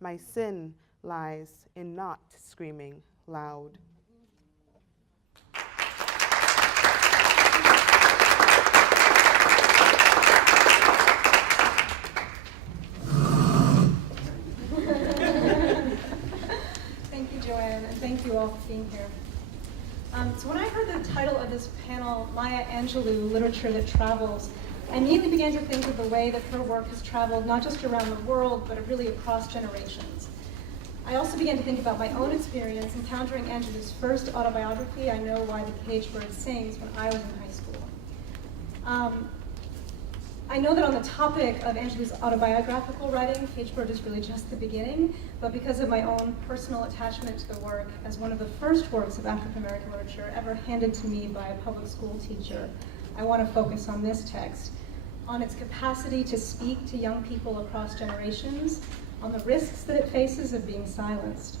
My sin lies in not screaming loud. Thank you all for being here. So when I heard the title of this panel, Maya Angelou, Literature That Travels, I immediately began to think of the way that her work has traveled not just around the world, but really across generations. I also began to think about my own experience encountering Angelou's first autobiography, I Know Why the Caged Bird Sings, when I was in high school. I know that on the topic of Angelou's autobiographical writing, Caged Bird is really just the beginning, but because of my own personal attachment to the work as one of the first works of African American literature ever handed to me by a public school teacher, I want to focus on this text, on its capacity to speak to young people across generations, on the risks that it faces of being silenced.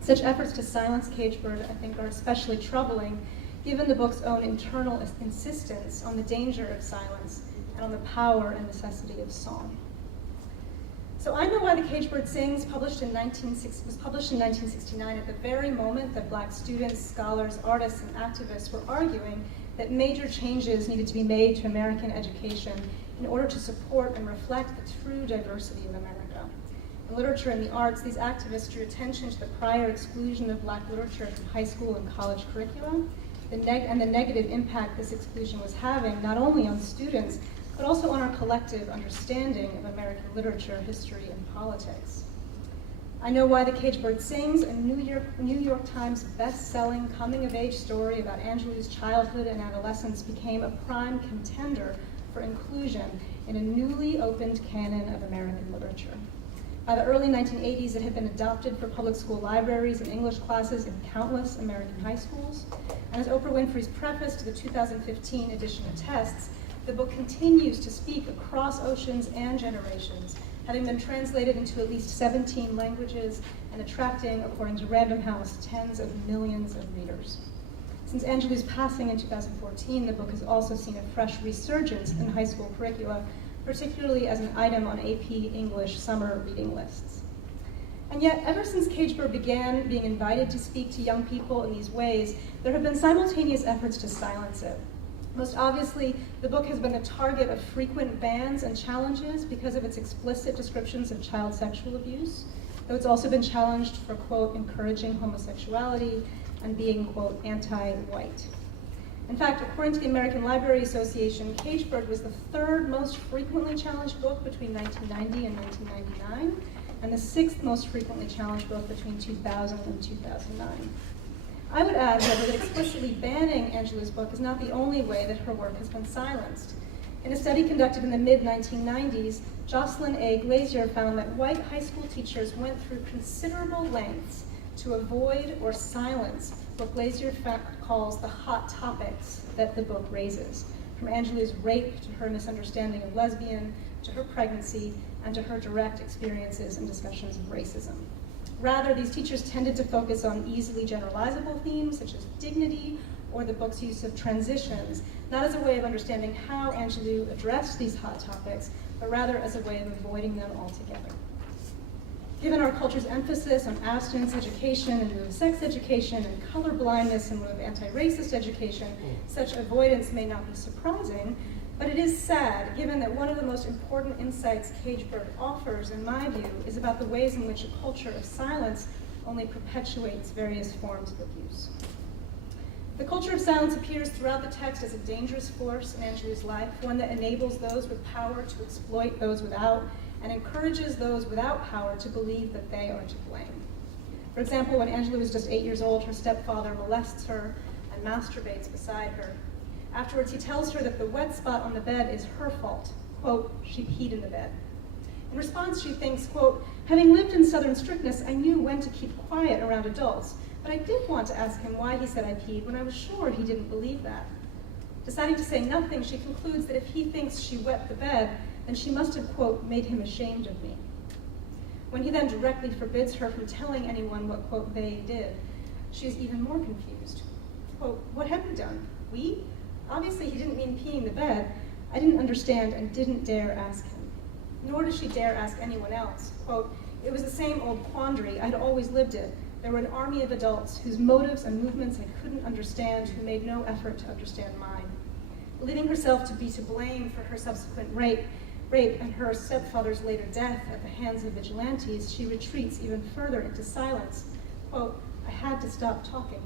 Such efforts to silence Caged Bird, I think, are especially troubling, given the book's own internal insistence on the danger of silence and on the power and necessity of song. So I Know Why the Caged Bird Sings was published in 1969 at the very moment that Black students, scholars, artists, and activists were arguing that major changes needed to be made to American education in order to support and reflect the true diversity of America. In literature and the arts, these activists drew attention to the prior exclusion of Black literature from high school and college curricula, and the negative impact this exclusion was having not only on students, but also on our collective understanding of American literature, history, and politics. I Know Why the Caged Bird Sings, a New York Times best-selling coming-of-age story about Angelou's childhood and adolescence, became a prime contender for inclusion in a newly opened canon of American literature. By the early 1980s, it had been adopted for public school libraries and English classes in countless American high schools. And as Oprah Winfrey's preface to the 2015 edition attests, the book continues to speak across oceans and generations, having been translated into at least 17 languages and attracting, according to Random House, tens of millions of readers. Since Angelou's passing in 2014, the book has also seen a fresh resurgence in high school curricula, particularly as an item on AP English summer reading lists. And yet, ever since Cageburg began being invited to speak to young people in these ways, there have been simultaneous efforts to silence it. Most obviously, the book has been the target of frequent bans and challenges because of its explicit descriptions of child sexual abuse, though it's also been challenged for, quote, encouraging homosexuality and being, quote, anti-white. In fact, according to the American Library Association, Cageburg was the third most frequently challenged book between 1990 and 1999, and the sixth most frequently challenged book between 2000 and 2009. I would add, however, that explicitly banning Angelou's book is not the only way that her work has been silenced. In a study conducted in the mid-1990s, Jocelyn A. Glazier found that white high school teachers went through considerable lengths to avoid or silence what Glazier calls the hot topics that the book raises, from Angelou's rape to her misunderstanding of lesbian, to her pregnancy, and to her direct experiences and discussions of racism. Rather, these teachers tended to focus on easily generalizable themes such as dignity or the book's use of transitions, not as a way of understanding how Angelou addressed these hot topics, but rather as a way of avoiding them altogether. Given our culture's emphasis on abstinence education in lieu of sex education and color blindness in lieu of anti-racist education, such avoidance may not be surprising, but it is sad, given that one of the most important insights Cageburg offers, in my view, is about the ways in which a culture of silence only perpetuates various forms of abuse. The culture of silence appears throughout the text as a dangerous force in Angelou's life, one that enables those with power to exploit those without, and encourages those without power to believe that they are to blame. For example, when Angelou is just 8 years old, her stepfather molests her and masturbates beside her. Afterwards, he tells her that the wet spot on the bed is her fault. Quote, she peed in the bed. In response, she thinks, quote, having lived in Southern strictness, I knew when to keep quiet around adults, but I did want to ask him why he said I peed when I was sure he didn't believe that. Deciding to say nothing, she concludes that if he thinks she wet the bed, then she must have, quote, made him ashamed of me. When he then directly forbids her from telling anyone what, quote, they did, she is even more confused. Quote, what have you done? We? Obviously, he didn't mean peeing the bed. I didn't understand and didn't dare ask him. Nor did she dare ask anyone else. Quote, it was the same old quandary. I'd always lived it. There were an army of adults whose motives and movements I couldn't understand, who made no effort to understand mine. Believing herself to be to blame for her subsequent rape and her stepfather's later death at the hands of vigilantes, she retreats even further into silence. Quote, I had to stop talking.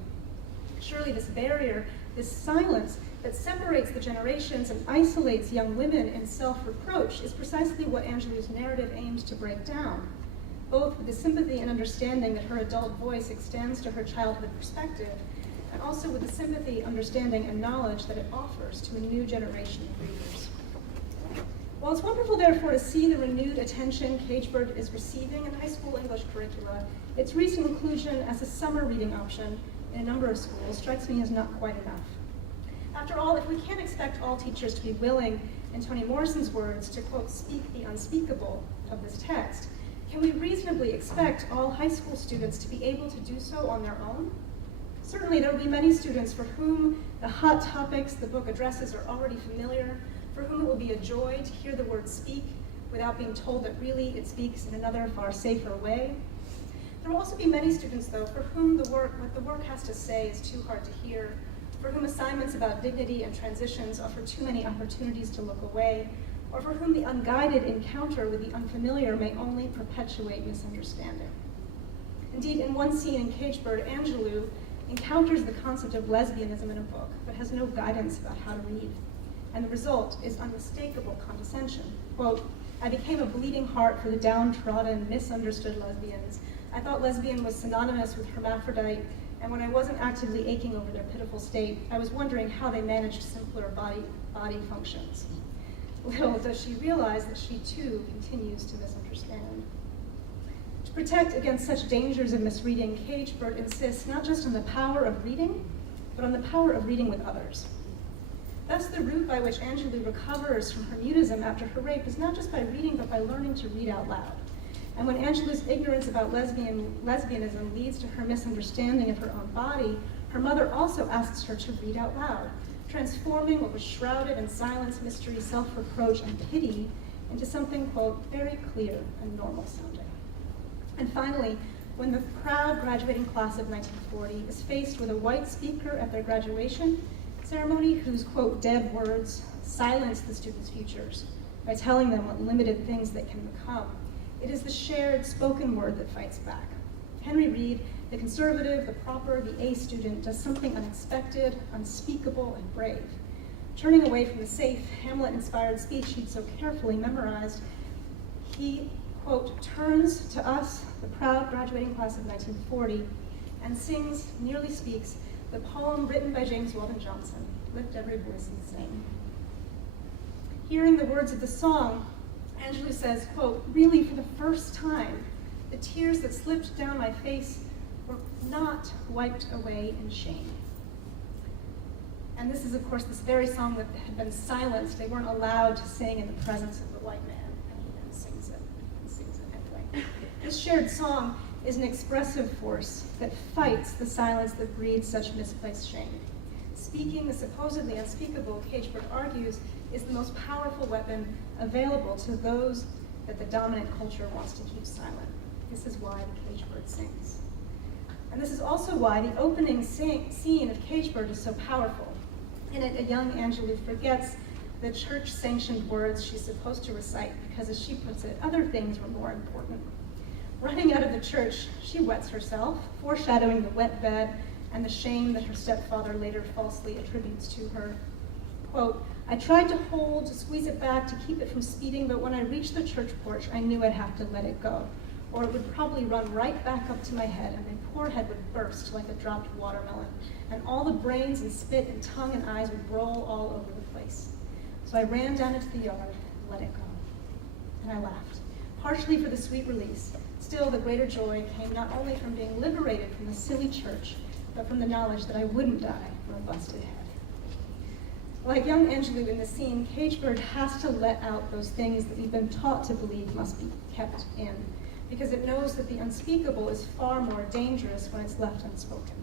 Surely this barrier, this silence that separates the generations and isolates young women in self-reproach is precisely what Angelou's narrative aims to break down, both with the sympathy and understanding that her adult voice extends to her childhood perspective, and also with the sympathy, understanding, and knowledge that it offers to a new generation of readers. While it's wonderful, therefore, to see the renewed attention Cageburg is receiving in high school English curricula, its recent inclusion as a summer reading option in a number of schools strikes me as not quite enough. After all, if we can't expect all teachers to be willing, in Toni Morrison's words, to, quote, speak the unspeakable of this text, can we reasonably expect all high school students to be able to do so on their own? Certainly, there will be many students for whom the hot topics the book addresses are already familiar, for whom it will be a joy to hear the word speak without being told that really it speaks in another far safer way. There will also be many students, though, for whom what the work has to say is too hard to hear, for whom assignments about dignity and transitions offer too many opportunities to look away, or for whom the unguided encounter with the unfamiliar may only perpetuate misunderstanding. Indeed, in one scene in Cageburg, Angelou encounters the concept of lesbianism in a book, but has no guidance about how to read. And the result is unmistakable condescension. Quote, I became a bleeding heart for the downtrodden, misunderstood lesbians. I thought lesbian was synonymous with hermaphrodite, and when I wasn't actively aching over their pitiful state, I was wondering how they managed simpler body functions. Little does she realize that she too continues to misunderstand. To protect against such dangers of misreading, Cageburg insists not just on the power of reading, but on the power of reading with others. Thus, the route by which Angelou recovers from her mutism after her rape is not just by reading, but by learning to read out loud. And when Angelou's ignorance about lesbianism leads to her misunderstanding of her own body, her mother also asks her to read out loud, transforming what was shrouded in silence, mystery, self-reproach, and pity into something, quote, very clear and normal sounding. And finally, when the proud graduating class of 1940 is faced with a white speaker at their graduation ceremony whose, quote, dead words silence the students' futures by telling them what limited things they can become, it is the shared spoken word that fights back. Henry Reed, the conservative, the proper, the A student, does something unexpected, unspeakable, and brave. Turning away from the safe, Hamlet-inspired speech he'd so carefully memorized, he, quote, turns to us, the proud graduating class of 1940, and sings, nearly speaks, the poem written by James Weldon Johnson, Lift Every Voice and Sing. Hearing the words of the song, Angelou says, quote, really for the first time, the tears that slipped down my face were not wiped away in shame. And this is, of course, this very song that had been silenced. They weren't allowed to sing in the presence of the white man, and he then sings it anyway. This shared song is an expressive force that fights the silence that breeds such misplaced shame. Speaking the supposedly unspeakable, Gifford argues, is the most powerful weapon available to those that the dominant culture wants to keep silent. This is why the Gifford sings. And this is also why the opening scene of Gifford is so powerful. In it, a young Angelou forgets the church-sanctioned words she's supposed to recite because, as she puts it, other things were more important. Running out of the church, she wets herself, foreshadowing the wet bed and the shame that her stepfather later falsely attributes to her. Quote, I tried to squeeze it back, to keep it from speeding, but when I reached the church porch, I knew I'd have to let it go, or it would probably run right back up to my head, and my poor head would burst like a dropped watermelon, and all the brains and spit and tongue and eyes would roll all over the place. So I ran down into the yard and let it go. And I laughed, partially for the sweet release. Still, the greater joy came not only from being liberated from the silly church, but from the knowledge that I wouldn't die from a busted head. Like young Angelou in the scene, Gifford has to let out those things that we've been taught to believe must be kept in, because it knows that the unspeakable is far more dangerous when it's left unspoken.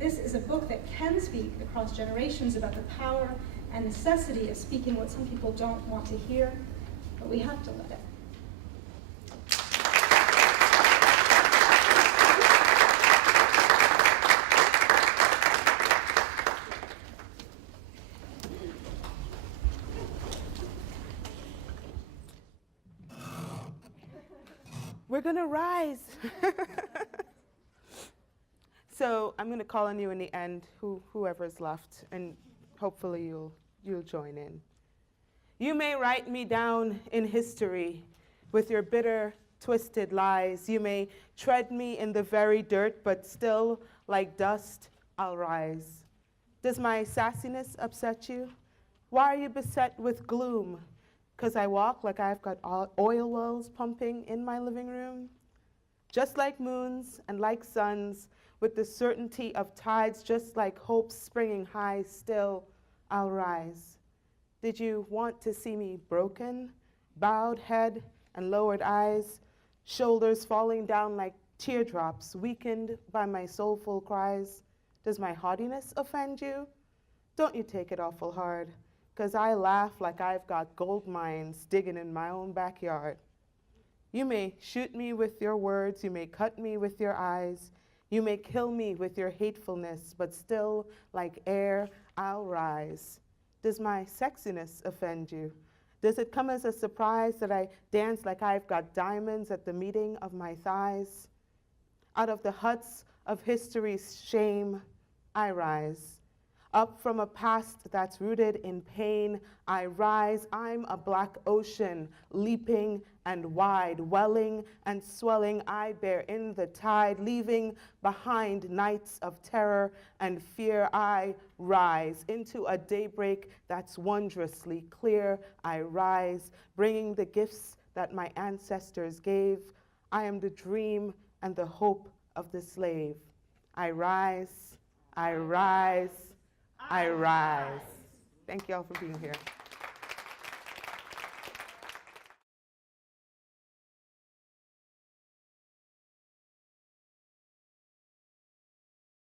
This is a book that can speak across generations about the power and necessity of speaking what some people don't want to hear, but we have to let it. We're gonna rise. So I'm gonna call on you in the end, whoever's left, and hopefully you'll join in. You may write me down in history with your bitter, twisted lies. You may tread me in the very dirt, but still, like dust, I'll rise. Does my sassiness upset you? Why are you beset with gloom? 'Cause I walk like I've got oil wells pumping in my living room? Just like moons and like suns, with the certainty of tides, just like hope springing high, still I'll rise. Did you want to see me broken, bowed head and lowered eyes, shoulders falling down like teardrops, weakened by my soulful cries? Does my haughtiness offend you? Don't you take it awful hard, 'cause I laugh like I've got gold mines digging in my own backyard. You may shoot me with your words, you may cut me with your eyes, you may kill me with your hatefulness, but still, like air, I'll rise. Does my sexiness offend you? Does it come as a surprise that I dance like I've got diamonds at the meeting of my thighs? Out of the huts of history's shame, I rise. Up from a past that's rooted in pain, I rise. I'm a black ocean, leaping and wide, welling and swelling. I bear in the tide, leaving behind nights of terror and fear. I rise into a daybreak that's wondrously clear. I rise, bringing the gifts that my ancestors gave. I am the dream and the hope of the slave. I rise, I rise, I rise. Thank you all for being here.